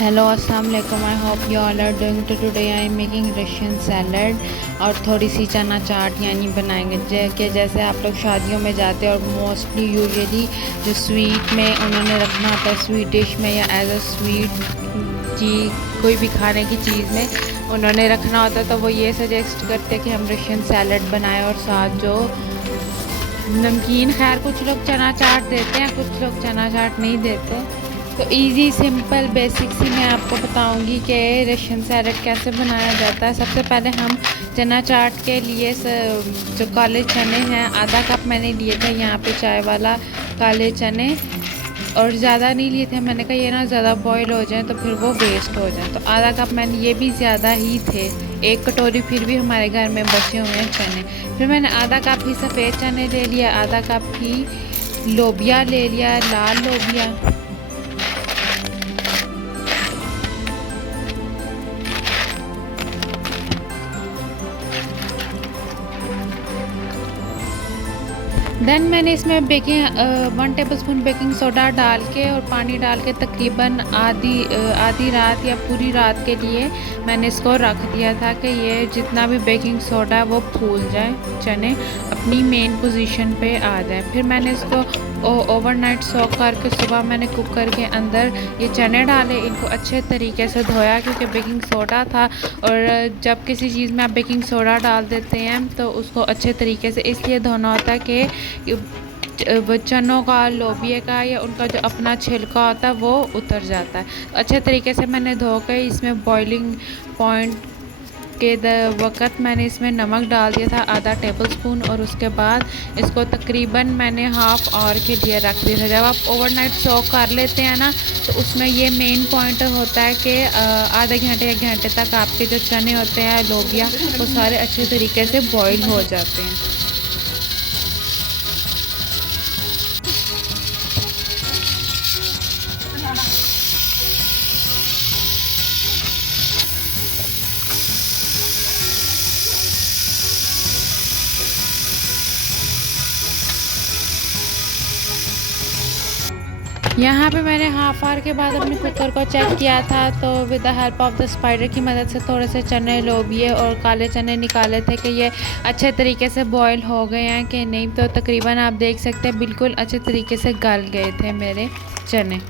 Hello अस्सलाम वालेकुम। I hope you all are doing. Today I am making Russian salad और थोड़ी सी चना चाट यानी बनाएंगे कि जैसे आप लोग शादियों में जाते हैं और मोस्टली यूजुअली जो स्वीट में उन्होंने रखना होता है, स्वीट डिश में या एज अ स्वीट चीज़ कोई भी खाने की चीज़ में उन्होंने रखना होता है, तो वो ये सजेस्ट करते हैं कि हम रशियन सैलड बनाएं और साथ जो नमकीन। खैर कुछ लोग चना चाट देते हैं, कुछ लोग चना चाट नहीं देते। तो इजी सिंपल बेसिक सी मैं आपको बताऊंगी कि रशियन सैलड कैसे बनाया जाता है। सबसे पहले हम चना चाट के लिए जो काले चने हैं आधा कप मैंने लिए थे, यहाँ पे चाय वाला काले चने, और ज़्यादा नहीं लिए थे। मैंने कहा ये ना ज़्यादा बॉईल हो जाए तो फिर वो वेस्ट हो जाए, तो आधा कप मैंने, ये भी ज़्यादा ही थे, एक कटोरी फिर भी हमारे घर में बचे हुए हैं चने। फिर मैंने आधा कप ही सफ़ेद चने ले लिया, आधा कप ही लोबिया ले लिया, लाल लोबिया। देन मैंने इसमें 1 टेबलस्पून बेकिंग सोडा डाल के और पानी डाल के तकरीबन आधी रात या पूरी रात के लिए मैंने इसको रख दिया था कि ये जितना भी बेकिंग सोडा है वो फूल जाए, चने अपनी मेन पोजीशन पे आ जाए। फिर मैंने इसको ओवरनाइट सोक करके सुबह मैंने कुकर के अंदर ये चने डाले, इनको अच्छे तरीके से धोया क्योंकि बेकिंग सोडा था, और जब किसी चीज़ में आप बेकिंग सोडा डाल देते हैं तो उसको अच्छे तरीके से इसलिए धोना होता है कि चनों का, लोबिये का या उनका जो अपना छिलका होता है वो उतर जाता है। अच्छे तरीके से मैंने धो के इसमें बॉइलिंग पॉइंट के वक़्त मैंने इसमें नमक डाल दिया था आधा टेबलस्पून, और उसके बाद इसको तकरीबन मैंने हाफ़ आवर के लिए रख दिया था। जब आप ओवरनाइट सोक कर लेते हैं ना तो उसमें ये मेन पॉइंट होता है कि आधे घंटे 1 घंटे तक आपके जो चने होते हैं, लोबिया, वो सारे अच्छे तरीके से बॉईल हो जाते हैं। यहाँ पे मैंने हाफ़ आवर के बाद अपने कुकर को चेक किया था, तो with the help of the spider की मदद से थोड़े से चने, लोबिये और काले चने निकाले थे कि ये अच्छे तरीके से बॉईल हो गए हैं कि नहीं। तो तकरीबन आप देख सकते हैं बिल्कुल अच्छे तरीके से गल गए थे मेरे चने।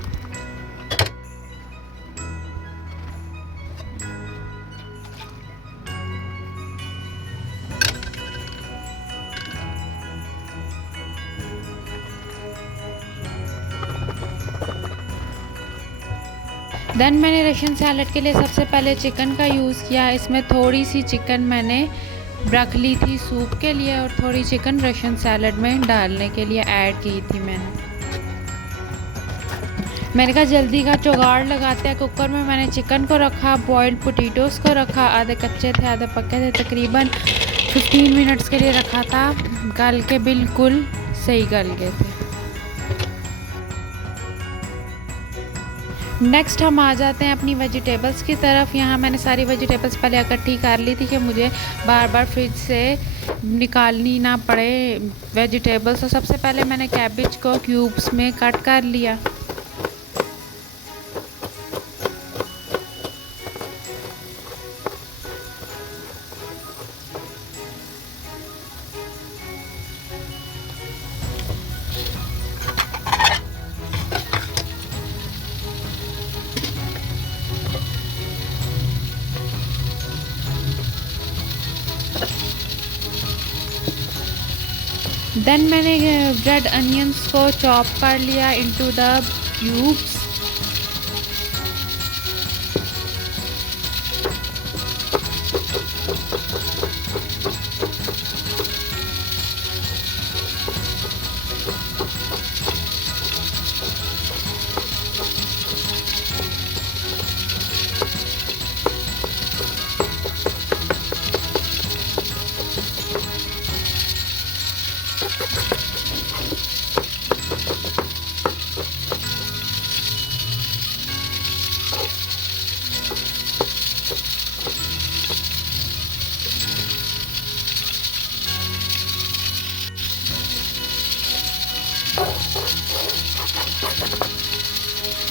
देन मैंने रशियन सैलड के लिए सबसे पहले चिकन का यूज़ किया। इसमें थोड़ी सी चिकन मैंने रख ली थी सूप के लिए और थोड़ी चिकन रशियन सैलड में डालने के लिए ऐड की थी मैंने कहा जल्दी का जुगाड़ लगाते हैं। कुकर में मैंने चिकन को रखा, बॉइल्ड पोटैटोज़ को रखा, आधे कच्चे थे आधे पक्के थे, तकरीबन 15 मिनट्स के लिए रखा था। गल के बिल्कुल सही गल गए थे। नेक्स्ट हम आ जाते हैं अपनी वेजिटेबल्स की तरफ। यहाँ मैंने सारी वेजिटेबल्स पहले इकट्ठी कर ली थी कि मुझे बार बार फ्रिज से निकालनी ना पड़े वेजिटेबल्स। तो सबसे पहले मैंने कैबेज को क्यूब्स में कट कर लिया। देन मैंने रेड अनियंस को चॉप कर लिया इनटू द क्यूब्स।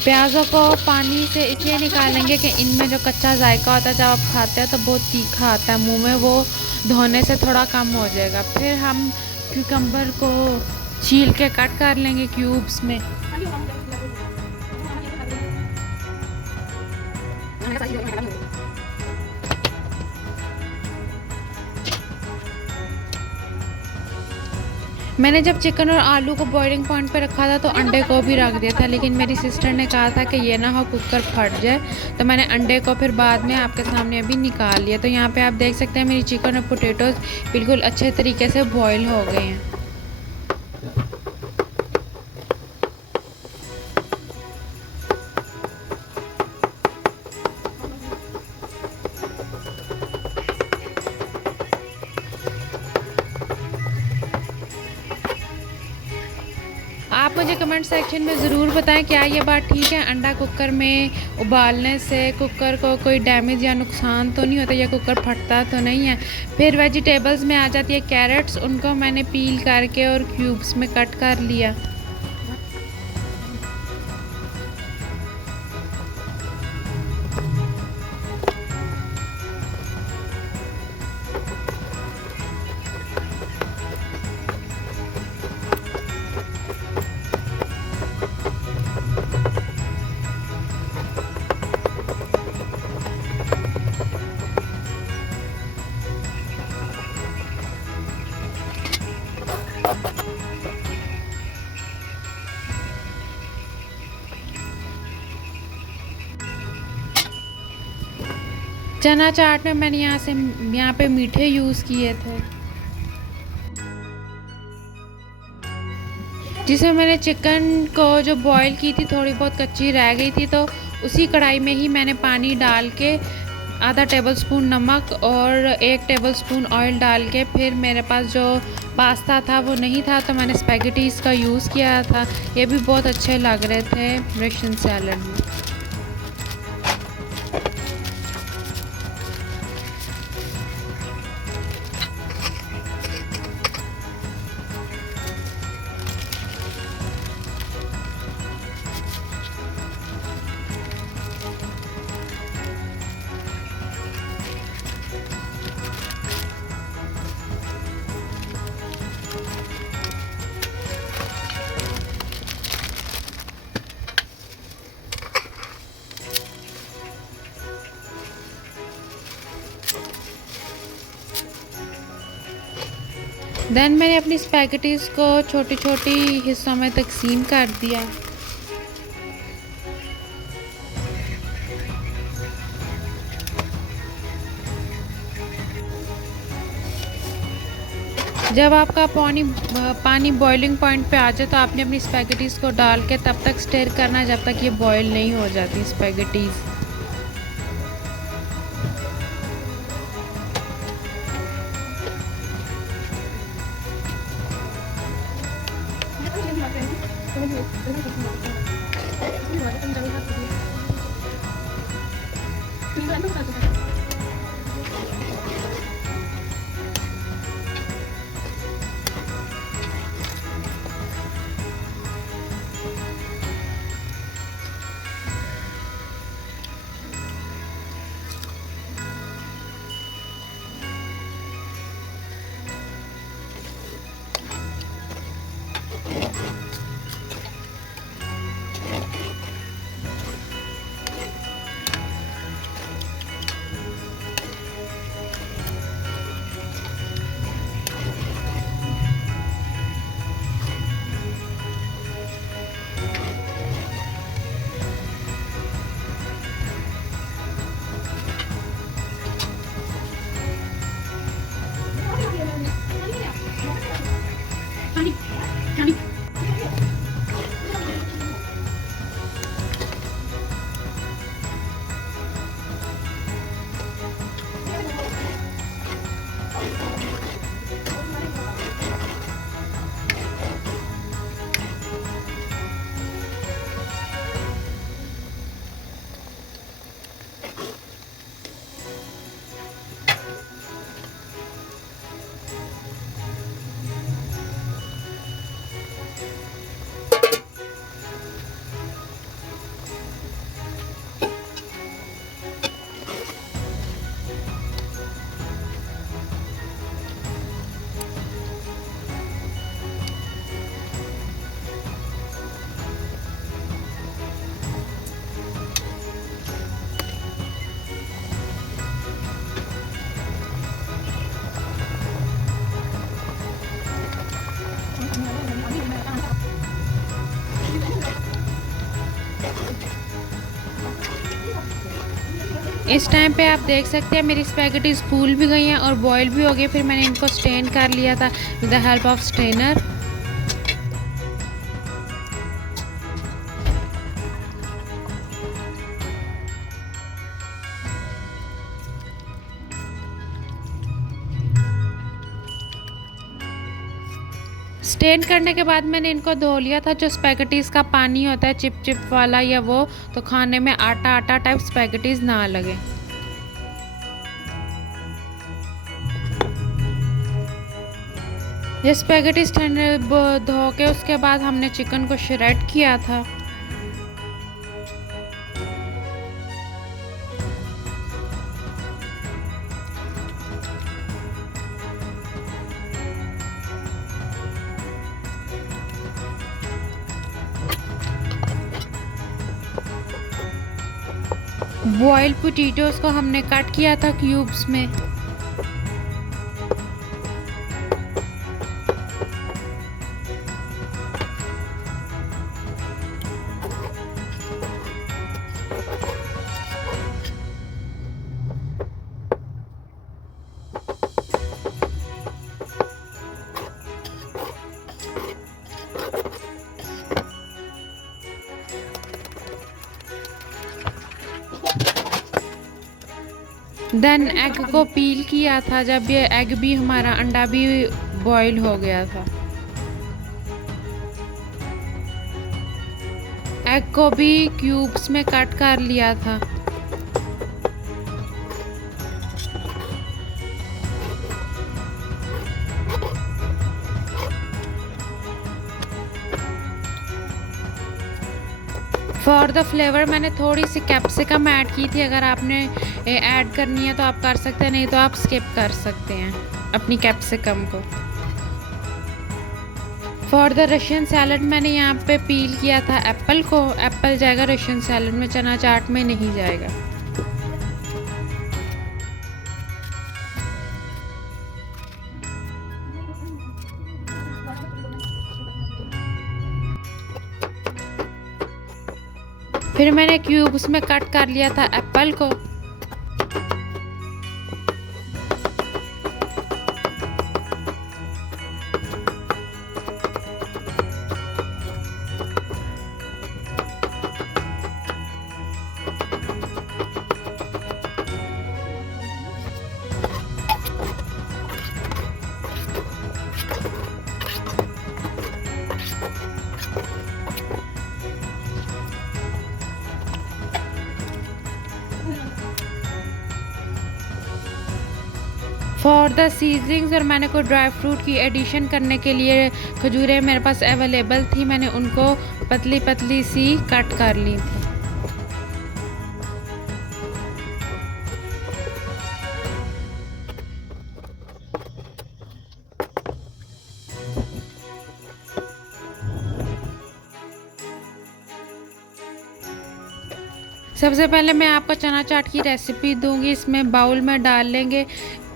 प्याज़ों को पानी से इसलिए निकालेंगे कि इनमें जो कच्चा जायका होता है जब आप खाते हैं तो बहुत तीखा आता है मुंह में, वो धोने से थोड़ा कम हो जाएगा। फिर हम क्यूकम्बर को छील के कट कर लेंगे क्यूब्स में। मैंने जब चिकन और आलू को बॉइलिंग पॉइंट पे रखा था तो अंडे को भी रख दिया था, लेकिन मेरी सिस्टर ने कहा था कि ये ना हो कुकर फट जाए, तो मैंने अंडे को फिर बाद में आपके सामने अभी निकाल लिया। तो यहाँ पे आप देख सकते हैं मेरी चिकन और पोटैटोज़ बिल्कुल अच्छे तरीके से बॉयल हो गए हैं। आप मुझे कमेंट सेक्शन में ज़रूर बताएं क्या ये बात ठीक है, अंडा कुकर में उबालने से कुकर को कोई डैमेज या नुकसान तो नहीं होता, या कुकर फटता तो नहीं है। फिर वेजिटेबल्स में आ जाती है कैरेट्स, उनको मैंने पील करके और क्यूब्स में कट कर लिया। चना चाट में मैंने यहाँ पे मीठे यूज़ किए थे, जिसमें मैंने चिकन को जो बॉईल की थी थोड़ी बहुत कच्ची रह गई थी, तो उसी कढ़ाई में ही मैंने पानी डाल के आधा टेबलस्पून नमक और 1 टेबलस्पून ऑयल डाल के, फिर मेरे पास जो पास्ता था वो नहीं था तो मैंने स्पैगेटीज़ का यूज़ किया था। ये भी बहुत अच्छे लग रहे थे रशियन सैलड में। देन मैंने अपनी स्पैगेटीज़ को छोटी छोटी हिस्सों में तकसीम कर दिया। जब आपका पानी बॉइलिंग पॉइंट पे आ जाए तो आपने अपनी स्पैगेटीज़ को डाल के तब तक स्टिर करना जब तक ये बॉयल नहीं हो जाती स्पैगेटीज़। इस टाइम पे आप देख सकते हैं मेरी स्पैगेटीज फूल भी गई हैं और बॉयल भी हो गई। फिर मैंने इनको स्टेन कर लिया था with the help of strainer. Stain करने के बाद मैंने इनको धो लिया था। जो स्पैगेटीज़ का पानी होता है चिप चिप वाला या वो, तो खाने में आटा आटा टाइप स्पैगेटीज़ ना लगे। ये स्पैगेटीज़ धो के उसके बाद हमने चिकन को श्रेड किया था। बॉइल्ड पोटैटोस को हमने कट किया था क्यूब्स में। देन एग को पील किया था जब ये एग भी हमारा अंडा भी बॉईल हो गया था। एग को भी क्यूब्स में कट कर लिया था। फॉर द फ्लेवर मैंने थोड़ी सी कैप्सिकम ऐड की थी। अगर आपने ऐड करनी है तो आप कर सकते हैं, नहीं तो आप स्किप कर सकते हैं अपनी कैप्सिकम को। फॉर द रशियन सैलड मैंने यहाँ पे पील किया था एप्पल को। एप्पल जाएगा रशियन सैलड में, चना चाट में नहीं जाएगा। फिर मैंने क्यूब्स में कट कर लिया था एप्पल को। फॉर द सीजनिंग्स और मैंने कोई ड्राई फ्रूट की एडिशन करने के लिए खजूरें मेरे पास अवेलेबल थी, मैंने उनको पतली पतली सी कट कर ली थी। सबसे पहले मैं आपको चना चाट की रेसिपी दूंगी। इसमें बाउल में डाल लेंगे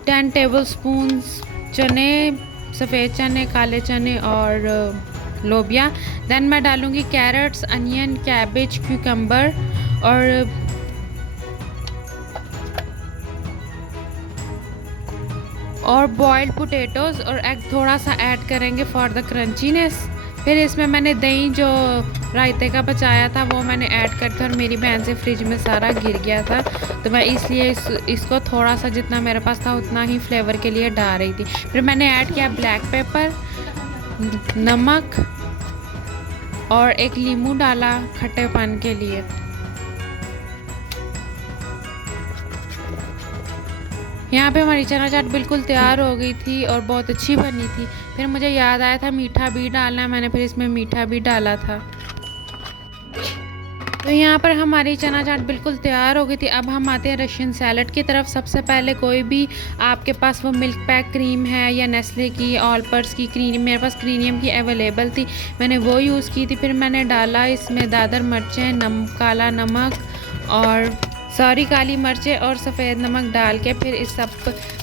10 टेबलस्पून चने, सफ़ेद चने, काले चने और लोबिया। देन मैं डालूंगी कैरेट्स, अनियन, कैबेज, क्यूकम्बर और बॉइल्ड पोटैटोज़ और एग थोड़ा सा ऐड करेंगे फॉर द क्रंचीनेस। फिर इसमें मैंने दही जो रायते का बचाया था वो मैंने ऐड कर था और मेरी बहन से फ्रिज में सारा गिर गया था, तो मैं इसलिए इसको थोड़ा सा जितना मेरे पास था उतना ही फ्लेवर के लिए डाल रही थी। फिर मैंने ऐड किया ब्लैक पेपर, नमक और एक नींबू डाला खट्टेपन के लिए। यहाँ पे हमारी चना चाट बिल्कुल तैयार हो गई थी और बहुत अच्छी बनी थी। फिर मुझे याद आया था मीठा भी डालना है, मैंने फिर इसमें मीठा भी डाला था। तो यहाँ पर हमारी चना चाट बिल्कुल तैयार हो गई थी। अब हम आते हैं रशियन सैलड की तरफ। सबसे पहले कोई भी आपके पास वो मिल्क पैक क्रीम है या नेस्ले की, ऑलपर्स की क्रीम, मेरे पास क्रीनियम की अवेलेबल थी, मैंने वो यूज़ की थी। फिर मैंने डाला इसमें दादर मिर्चें, काला नमक और काली मिर्चें और सफ़ेद नमक डाल के फिर इस सब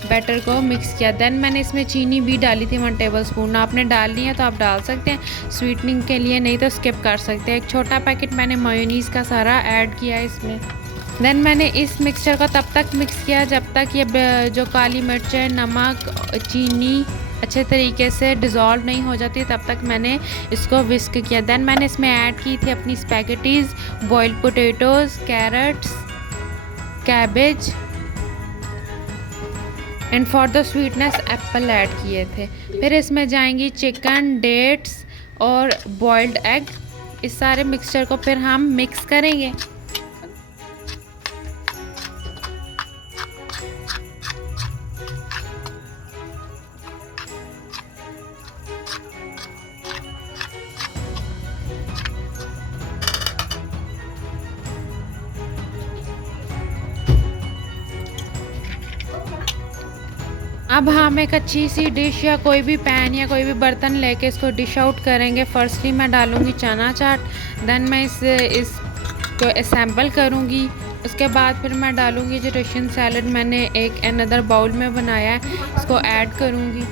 बैटर को मिक्स किया। देन मैंने इसमें चीनी भी डाली थी 1 टेबलस्पून। आपने डालनी है तो आप डाल सकते हैं स्वीटनिंग के लिए, नहीं तो स्किप कर सकते हैं। एक छोटा पैकेट मैंने मेयोनीज़ का सारा ऐड किया इसमें। देन मैंने इस मिक्सचर को तब तक मिक्स किया जब तक ये जो काली मिर्चें, नमक, चीनी अच्छे तरीके से डिज़ोल्व नहीं हो जाती, तब तक मैंने इसको विस्क किया। देन मैंने इसमें ऐड की थी अपनी spaghettis, boiled potatoes, carrots, cabbage and for the sweetness apple add किए थे। फिर इसमें जाएंगी चिकन, डेट्स और बॉइल्ड एग। इस सारे मिक्सचर को फिर हम मिक्स करेंगे। अब हम एक अच्छी सी डिश या कोई भी पैन या कोई भी बर्तन लेके इसको डिश आउट करेंगे। फर्स्टली मैं डालूँगी चना चाट, देन मैं इसको असेंबल करूँगी। उसके बाद फिर मैं डालूँगी जो रशियन सैलड मैंने एक अनदर बाउल में बनाया है, इसको ऐड करूँगी।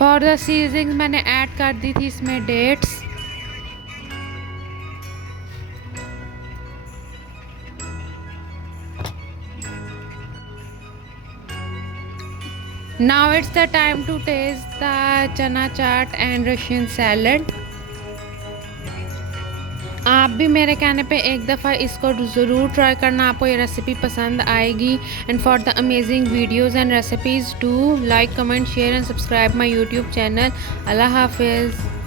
फॉर द सीजनिंग मैंने ऐड कर दी थी इसमें dates, now it's the time to taste the chana chaat and Russian salad. आप भी मेरे कहने पे एक दफ़ा इसको ज़रूर ट्राई करना, आपको ये रेसिपी पसंद आएगी। And for the amazing videos and recipes do like, comment, share and subscribe my YouTube channel. अल्लाह हाफिज़।